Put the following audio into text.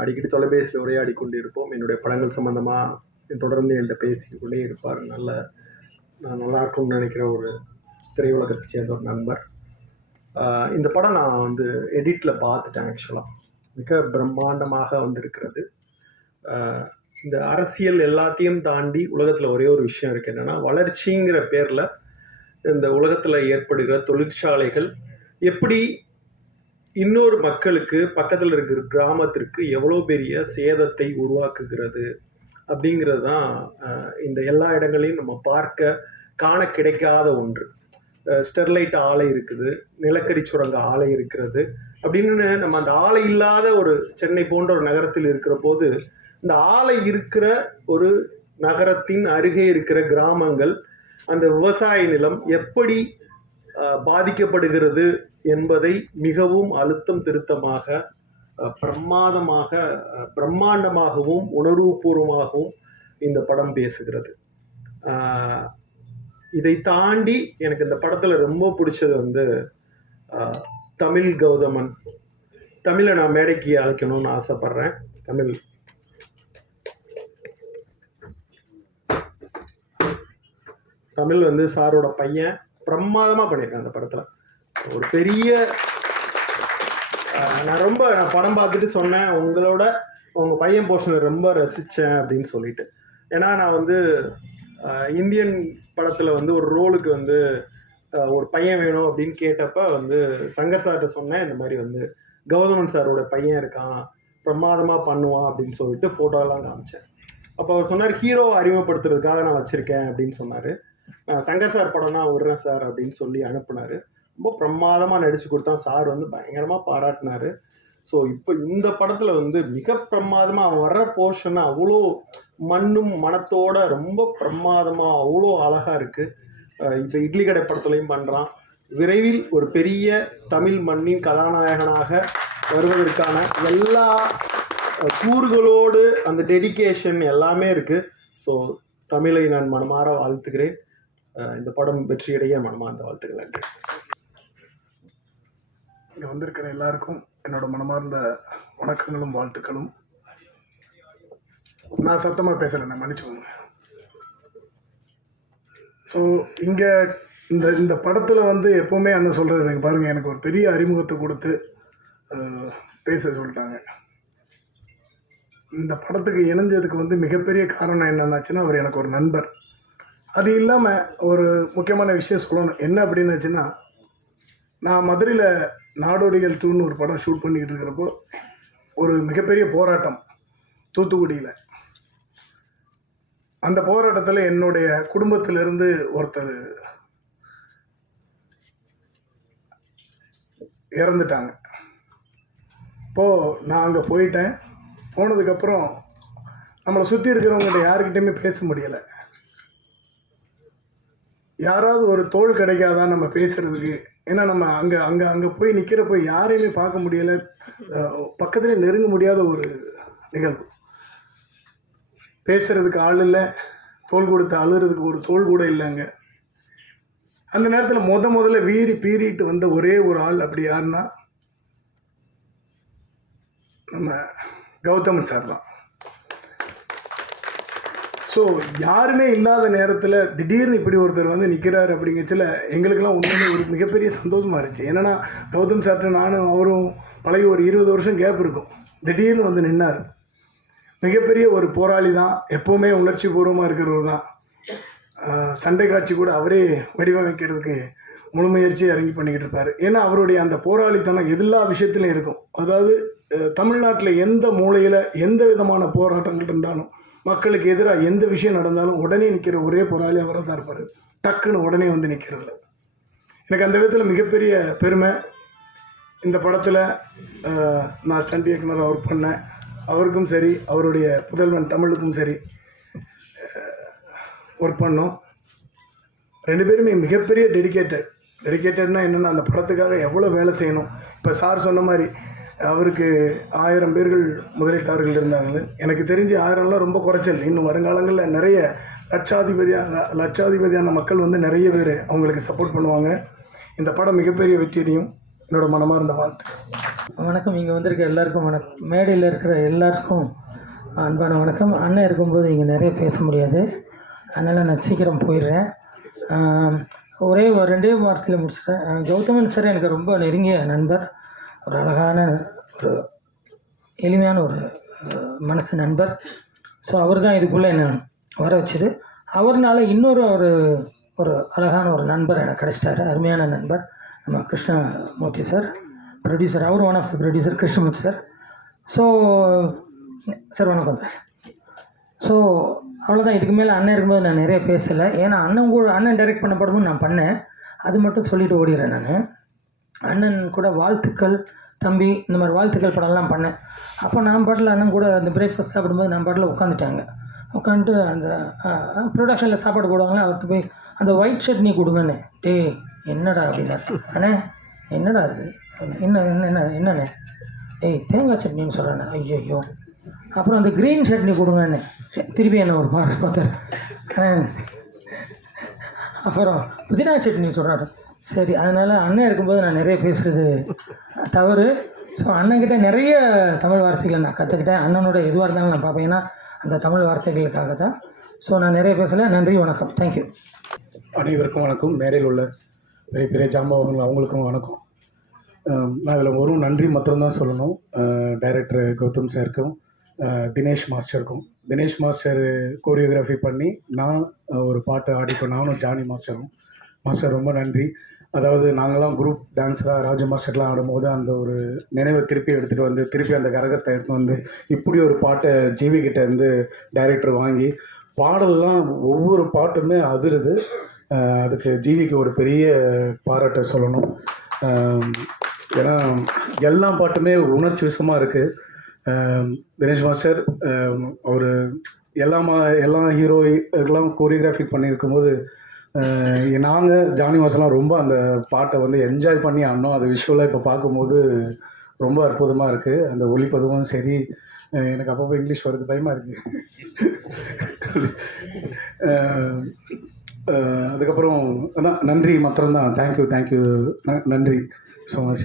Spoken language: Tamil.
அடிக்கடி தொலைபேசியில் உரையாடி கொண்டு இருப்போம். என்னுடைய படங்கள் சம்மந்தமாக தொடர்ந்து என்கிட்ட பேசிக்கொண்டே இருப்பார். நல்ல நான் நல்லா இருக்கும்னு நினைக்கிற ஒரு திரையுலகத்தை சேர்ந்த ஒரு நண்பர். இந்த படம் நான் வந்து எடிட்டில் பார்த்துட்டேன் ஆக்சுவலாக மிக பிரம்மாண்டமாக வந்திருக்கிறது. இந்த அரசியல் எல்லாத்தையும் தாண்டி உலகத்தில் ஒரே ஒரு விஷயம் இருக்குது என்னென்னா வளர்ச்சிங்கிற பேரில் இந்த உலகத்தில் ஏற்படுகிற தொழிற்சாலைகள் எப்படி இன்னொரு மக்களுக்கு பக்கத்தில் இருக்கிற கிராமத்திற்கு எவ்வளோ பெரிய சேதத்தை உருவாக்குகிறது அப்படிங்கிறது தான் இந்த எல்லா இடங்களையும் நம்ம பார்க்க காண கிடைக்காத ஒன்று. ஸ்டெர்லைட் ஆலை இருக்குது நிலக்கரி சுரங்க ஆலை இருக்கிறது அப்படின்னு நம்ம அந்த ஆலை இல்லாத ஒரு சென்னை போன்ற ஒரு நகரத்தில் இருக்கிற போது இந்த ஆலை இருக்கிற ஒரு நகரத்தின் அருகே இருக்கிற கிராமங்கள் அந்த விவசாய நிலம் எப்படி பாதிக்கப்படுகிறது என்பதை மிகவும் அழுத்தம் திருத்தமாக பிரமாதமாக பிரம்மாண்டமாகவும் உணர்வுபூர்வமாகவும் இந்த படம் பேசுகிறது. இதை தாண்டி எனக்கு இந்த படத்தில் ரொம்ப பிடிச்சது வந்து தமிழ் கௌதமன். தமிழை நான் மேடைக்கு அழைக்கணும்னு ஆசைப்பட்றேன். தமிழ். தமிழ் வந்து சாரோட பையன். பிரமாதமாக பண்ணியிருக்கேன் அந்த படத்தில். ஒரு பெரிய நான் ரொம்ப நான் படம் பார்த்துட்டு சொன்னேன் உங்களோட உங்கள் பையன் போர்ஷனை ரொம்ப ரசித்தேன் அப்படின்னு சொல்லிட்டு. ஏன்னா நான் வந்து இந்தியன் படத்தில் வந்து ஒரு ரோலுக்கு வந்து ஒரு பையன் வேணும் அப்படின்னு கேட்டப்ப வந்து சங்கர் சார்கிட்ட சொன்னேன் இந்த மாதிரி வந்து கௌதமன் சாரோட பையன் இருக்கான் பிரமாதமாக பண்ணுவான் அப்படின்னு சொல்லிட்டு ஃபோட்டோலாம் காமிச்சேன். அப்போ அவர் சொன்னார் ஹீரோவை அறிமுகப்படுத்துறதுக்காக நான் வச்சுருக்கேன் அப்படின்னு சொன்னார். சங்கர் சார் படம்னா விடுறேன் சார் அப்படின்னு சொல்லி அனுப்புனாரு. ரொம்ப பிரமாதமாக நடிச்சு கொடுத்தா சார் வந்து பயங்கரமாக பாராட்டினாரு. ஸோ இப்போ இந்த படத்தில் வந்து மிக பிரமாதமாக அவன் வர்ற போர்ஷன் அவ்வளோ மண்ணும் மனத்தோட ரொம்ப பிரமாதமாக அவ்வளோ அழகாக இருக்குது இப்போ இட்லி கடை படத்துலையும் பண்ணுறான் விரைவில் ஒரு பெரிய தமிழ் மண்ணின் கதாநாயகனாக வருவதற்கான எல்லா கூறுகளோடு அந்த டெடிகேஷன் எல்லாமே இருக்குது ஸோ தமிழை நான் மனமாற வாழ்த்துக்கிறேன் இந்த படம் வெற்றியடைய மனமார்ந்த வாழ்த்துக்கள் நன்றி. இங்கே வந்திருக்கிற எல்லாருக்கும் என்னோட மனமார்ந்த வணக்கங்களும் வாழ்த்துக்களும். நான் சத்தமாக பேசலை மன்னிச்சுக்கோங்க ஸோ இங்கே இந்த இந்த படத்தில் வந்து எப்போவுமே அண்ணன் சொல்கிறது எனக்கு பாருங்கள் எனக்கு ஒரு பெரிய அறிமுகத்தை கொடுத்து பேச சொல்லிட்டாங்க. இந்த படத்துக்கு இணைஞ்சதுக்கு வந்து மிகப்பெரிய காரணம் என்னன்னாச்சுன்னா அவர் எனக்கு ஒரு நண்பர். அது இல்லாமல் ஒரு முக்கியமான விஷயம் சொல்லணும். என்ன அப்படின்னாச்சுன்னா நான் மதுரையில் நாடோடிகள் டூன்னு ஒரு படம் ஷூட் பண்ணிக்கிட்டு இருக்கிறப்போ ஒரு மிகப்பெரிய போராட்டம் தூத்துக்குடியில். அந்த போராட்டத்தில் என்னுடைய குடும்பத்திலிருந்து ஒருத்தர் இறந்துட்டாங்க. இப்போது நான் அங்கே போயிட்டேன். போனதுக்கப்புறம் நம்மளை சுற்றி இருக்கிறவங்ககிட்ட யாருக்கிட்டேயுமே பேச முடியலை. யாராவது ஒரு தோல் கிடைக்காதா நம்ம பேசுகிறதுக்கு ஏன்னா நம்ம அங்கே அங்கே அங்கே போய் நிற்கிறப்போ யாரையுமே பார்க்க முடியலை. பக்கத்துலேயே நெருங்க முடியாத ஒரு நிகழ்வு. பேசுகிறதுக்கு ஆள் இல்லை. தோல் கொடுத்து அழுகிறதுக்கு ஒரு தோல் கூட இல்லைங்க. அந்த நேரத்தில் முத முதல்ல வீறி பீறிட்டு வந்த ஒரே ஒரு ஆள் அப்படி யாருன்னா நம்ம கௌதமன் சார் தான். ஸோ யாருமே இல்லாத நேரத்தில் திடீர்னு இப்படி ஒருத்தர் வந்து நிற்கிறார் அப்படிங்கச்சில் எங்களுக்கெல்லாம் உண்மையிலே ஒரு மிகப்பெரிய சந்தோஷமாக இருந்துச்சு. என்னென்னா கௌதம் சார்ட்ட நானும் அவரும் பழகி ஒரு இருபது வருஷம் கேப் இருக்கும். திடீர்னு வந்து நின்னார். மிகப்பெரிய ஒரு போராளி தான். எப்போவுமே உணர்ச்சி பூர்வமாக இருக்கிறவர் தான். சண்டை காட்சி கூட அவரே வடிவமைக்கிறதுக்கு முழு இறங்கி பண்ணிக்கிட்டு இருப்பார். ஏன்னா அவருடைய அந்த போராளித்தனம் எல்லா விஷயத்துலையும் இருக்கும். அதாவது தமிழ்நாட்டில் எந்த மூலையில் எந்த விதமான போராட்டங்கள் இருந்தாலும் மக்களுக்கு எதிராக எந்த விஷயம் நடந்தாலும் உடனே நிற்கிற ஒரே போராளி அவராக தான் இருப்பார். டக்குன்னு உடனே வந்து நிற்கிறதுல எனக்கு அந்த விதத்தில் மிகப்பெரிய பெருமை இந்த படத்தில் நான் ஸ்டண்ட் இயக்குனர் ஒர்க் பண்ணேன் அவருக்கும் சரி அவருடைய புதல்வன் தமிழுக்கும் சரி ஒர்க் பண்ணோம். ரெண்டு பேருமே மிகப்பெரிய டெடிகேட்டட் டெடிக்கேட்டட்னால் என்னென்னா அந்த படத்துக்காக எவ்வளோ வேலை செய்யணும். இப்போ சார் சொன்ன மாதிரி அவருக்கு ஆயிரம் பேர்கள் முதலீட்டாளர்கள் இருந்தாங்க எனக்கு தெரிஞ்சு ஆயிரம்லாம் ரொம்ப குறைச்சல். இன்னும் வருங்காலங்களில் நிறைய லட்சாதிபதியான லட்சாதிபதியான மக்கள் வந்து நிறைய பேர் அவங்களுக்கு சப்போர்ட் பண்ணுவாங்க. இந்த படம் மிகப்பெரிய வெற்றியடையும் என்னோட மனமார்ந்த வாழ்த்து வணக்கம். இங்கே வந்திருக்க எல்லாருக்கும் வணக்கம். மேடையில் இருக்கிற எல்லாருக்கும் அன்பான வணக்கம். அண்ணன் இருக்கும்போது இங்கே நிறைய பேச முடியாது. அதனால் நான் சீக்கிரம் போயிடுறேன். ஒரே ரெண்டே வாரத்தில் முடிச்சிட்டேன். கௌதமன் சார் எனக்கு ரொம்ப நெருங்கிய நண்பர். ஒரு அழகான ஒரு எளிமையான ஒரு மனசு நண்பர். ஸோ அவர் தான் இதுக்குள்ளே என்னை வர வச்சது. அவர்னால இன்னொரு ஒரு ஒரு அழகான ஒரு நண்பர் எனக்கு கிடச்சிட்டாரு. அருமையான நண்பர். நம்ம Krishnamurthy sir. Producer our one of the producer Krishnamurthy sir. So sir வணக்கம் சார். ஸோ அவ்வளோதான் இதுக்கு மேலே அண்ணன் இருக்கும்போது நான் நிறைய பேசலை. ஏன்னா அண்ணன் கூட அண்ணன் டைரக்ட் பண்ண படமும் நான் பண்ணேன். அது மட்டும் சொல்லிட்டு ஓடிடுறேன் நான். அண்ணன் கூட வாழ்த்துக்கள் தம்பி இந்த மாதிரி வாழ்த்துக்கள் படம்லாம் பண்ணேன். அப்போ நான் பாட்டில் அண்ணன் கூட அந்த பிரேக்ஃபாஸ்ட் சாப்பிடும்போது நான் பாட்டில் உட்காந்துட்டாங்க உட்காந்துட்டு அந்த ப்ரொடக்ஷனில் சாப்பாடு போடுவாங்களே அவர்கிட்ட போய் அந்த ஒயிட் சட்னி கொடுங்கண்ணே. டேய் என்னடா அப்படின்னா? அண்ணே என்னடா அது? என்ன என்ன என்ன என்னண்ணே? ஏய் தேங்காய் சட்னின்னு சொல்கிறேண்ணே ஐயோ ஐயோ அப்புறம் அந்த க்ரீன் சட்னி கொடுங்கண்ணே. திருப்பி என்ன ஒரு பார்த்து பார்த்தாரு அண்ணே, அப்புறம் புதினா சட்னி சொல்கிறாரு சரி அதனால் அண்ணன் இருக்கும்போது நான் நிறைய பேசுகிறது தவறு. ஸோ அண்ணன்கிட்ட நிறைய தமிழ் வார்த்தைகளை நான் கற்றுக்கிட்டேன் அண்ணனோட எதுவாக இருந்தாலும் நான் பார்ப்பேன். ஏன்னா அந்த தமிழ் வார்த்தைகளுக்காக தான். ஸோ நான் நிறைய பேசலை. நன்றி வணக்கம். தேங்க்யூ அனைவருக்கும் வணக்கம். மேடையில் உள்ள பெரிய பெரிய ஜாம்பவங்கள் அவங்களுக்கும் வணக்கம். நான் அதில் ஒரு நன்றி மாத்திரம்தான் சொல்லணும். டைரக்டர் கௌதம் சாருக்கும் தினேஷ் மாஸ்டருக்கும். தினேஷ் மாஸ்டர் கோரியோகிராஃபி பண்ணி நான் ஒரு பாட்டு ஆடிப்போம் நானும் ஜானி மாஸ்டரும். மாஸ்டர் ரொம்ப நன்றி. அதாவது நாங்களாம் குரூப் டான்ஸராக ராஜு மாஸ்டர்லாம் ஆடும்போது அந்த ஒரு நினைவை திருப்பி எடுத்துகிட்டு வந்து திருப்பி அந்த கரகத்தை எடுத்து வந்து இப்படி ஒரு பாட்டை ஜிவி கிட்ட இருந்து டைரக்டர் வாங்கி பாடல்லாம் ஒவ்வொரு பாட்டுமே அதிருது. அதுக்கு ஜீவிக்கு ஒரு பெரிய பாராட்டை சொல்லணும். ஏன்னா எல்லா பாட்டுமே உணர்ச்சி விஷயமாக இருக்குது தினேஷ் மாஸ்டர் அவர் எல்லா மா எல்லா ஹீரோய்க்கெல்லாம் கோரியோகிராஃபி பண்ணியிருக்கும்போது நாங்கள் ஜானி வாசலாம் ரொம்ப அந்த பாட்டை வந்து என்ஜாய் பண்ணி ஆடினோம். அது விஷுவலாக இப்போ பார்க்கும்போது ரொம்ப அற்புதமாக இருக்குது அந்த ஒளிப்பதுவும் சரி. எனக்கு அப்பப்போ இங்கிலீஷ் வருது பயமாக இருக்குது அதுக்கப்புறம் அதான் நன்றி மாத்திரம்தான். தேங்க்யூ தேங்க்யூ நன்றி ஸோ மச்